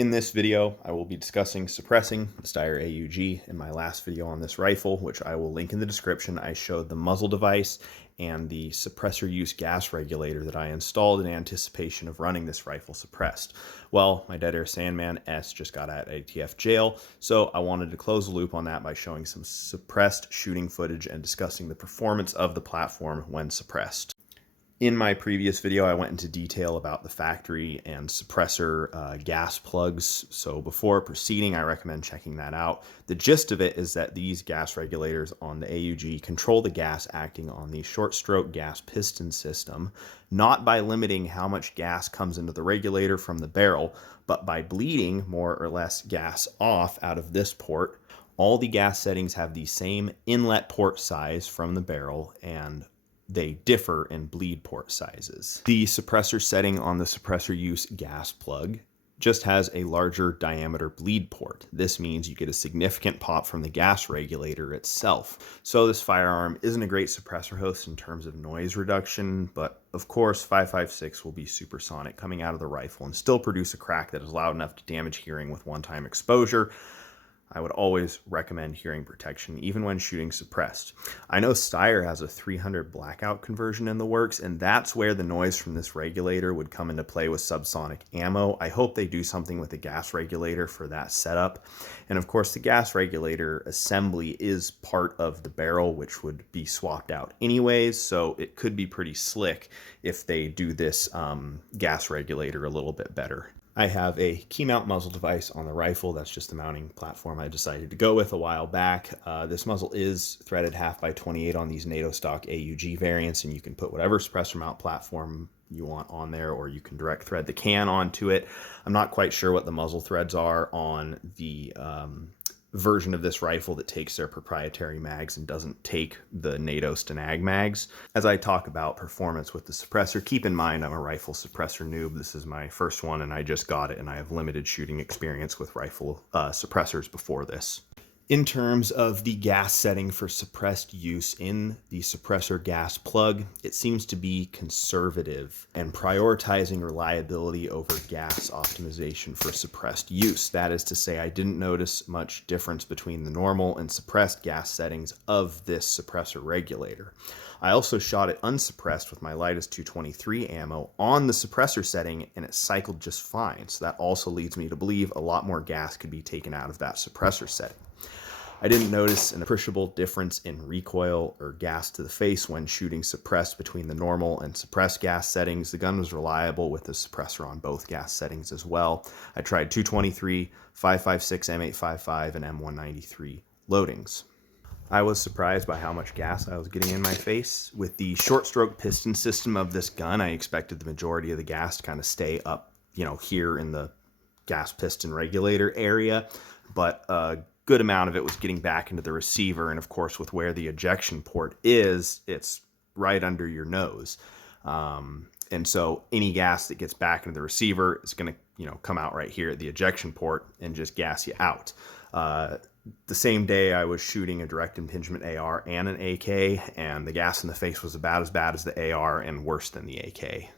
In this video, I will be discussing suppressing the Steyr AUG. In my last video on this rifle, which I will link in the description, I showed the muzzle device and the suppressor use gas regulator that I installed in anticipation of running this rifle suppressed. Well, my Dead Air Sandman S just got out of ATF jail, so I wanted to close the loop on that by showing some suppressed shooting footage and discussing the performance of the platform when suppressed. In my previous video, I went into detail about the factory and suppressor gas plugs, so before proceeding, I recommend checking that out. The gist of it is that these gas regulators on the AUG control the gas acting on the short stroke gas piston system, not by limiting how much gas comes into the regulator from the barrel, but by bleeding more or less gas off out of this port. All the gas settings have the same inlet port size from the barrel, and they differ in bleed port sizes. The suppressor setting on the suppressor use gas plug just has a larger diameter bleed port. This means you get a significant pop from the gas regulator itself. So this firearm isn't a great suppressor host in terms of noise reduction, but of course 5.56 will be supersonic coming out of the rifle and still produce a crack that is loud enough to damage hearing with one-time exposure. I would always recommend hearing protection, even when shooting suppressed. I know Steyr has a 300 blackout conversion in the works, and that's where the noise from this regulator would come into play with subsonic ammo. I hope they do something with the gas regulator for that setup. And of course, the gas regulator assembly is part of the barrel, which would be swapped out anyways, so it could be pretty slick if they do this gas regulator a little bit better. I have a key mount muzzle device on the rifle. That's just the mounting platform I decided to go with a while back. This muzzle is threaded 1/2x28 on these NATO stock AUG variants, and you can put whatever suppressor mount platform you want on there, or you can direct thread the can onto it. I'm not quite sure what the muzzle threads are on the version of this rifle that takes their proprietary mags and doesn't take the NATO Stenag mags. As I talk about performance with the suppressor, keep in mind I'm a rifle suppressor noob. This is my first one and I just got it, and I have limited shooting experience with rifle suppressors before this. In terms of the gas setting for suppressed use in the suppressor gas plug, it seems to be conservative and prioritizing reliability over gas optimization for suppressed use. That is to say, I didn't notice much difference between the normal and suppressed gas settings of this suppressor regulator. I also shot it unsuppressed with my lightest 223 ammo on the suppressor setting, and it cycled just fine. So that also leads me to believe a lot more gas could be taken out of that suppressor setting. I didn't notice an appreciable difference in recoil or gas to the face when shooting suppressed between the normal and suppressed gas settings. The gun was reliable with the suppressor on both gas settings as well. I tried 223, 5.56, M855, and M193 loadings. I was surprised by how much gas I was getting in my face. With the short stroke piston system of this gun, I expected the majority of the gas to kind of stay up, here in the gas piston regulator area, but good amount of it was getting back into the receiver, and of course with where the ejection port is, it's right under your nose, and so any gas that gets back into the receiver is going to come out right here at the ejection port and just gas you out. The same day I was shooting a direct impingement AR and an AK, and the gas in the face was about as bad as the AR and worse than the AK.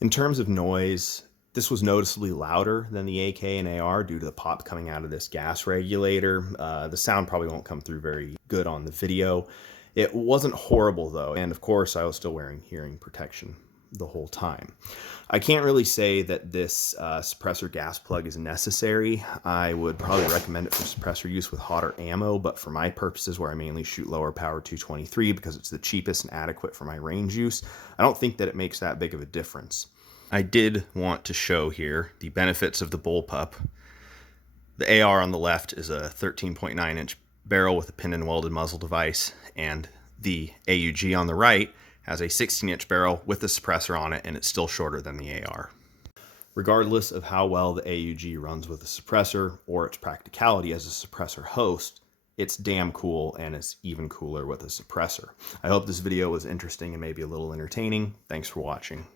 In terms of noise, this was noticeably louder than the AK and AR due to the pop coming out of this gas regulator. The sound probably won't come through very good on the video. It wasn't horrible though, and of course I was still wearing hearing protection the whole time. I can't really say that this suppressor gas plug is necessary. I would probably recommend it for suppressor use with hotter ammo, but for my purposes where I mainly shoot lower power 223 because it's the cheapest and adequate for my range use, I don't think that it makes that big of a difference. I did want to show here the benefits of the bullpup. The AR on the left is a 13.9-inch barrel with a pinned and welded muzzle device, and the AUG on the right has a 16-inch barrel with a suppressor on it, and it's still shorter than the AR. Regardless of how well the AUG runs with a suppressor or its practicality as a suppressor host, it's damn cool, and it's even cooler with a suppressor. I hope this video was interesting and maybe a little entertaining. Thanks for watching.